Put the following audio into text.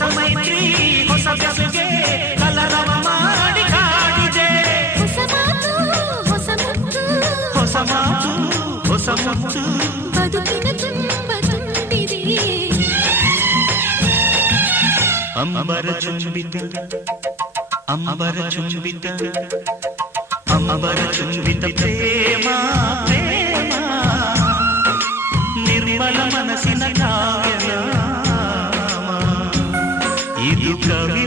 ಹೊಸ ಮೈತ್ರಿ ಹೊಸ ಬೆಸುಗೆ ಕಲರವ ಮಾಡಿ ಕಾಡಿದೆ. ಹೊಸ ಮಾತು ಹೊಸ ಮುತ್ತು ಹೊಸ ಮಾತು ಹೊಸ ಮುತ್ತು ಬದುಕಿನ ತುಂಬ ತುಂಬಿದೆ. ಅಂಬರ ಚುಂಬಿತ ಅಂಬರ ಚುಂಬಿತ ಅಂಬರ ಚುಂಬಿತ ಪ್ರೇಮ ಪ್ರೇಮ ನಿರ್ಮಲ ಮನಸ್ಸಿನ ಕಾವ್ಯ ಇದು ಕವಿ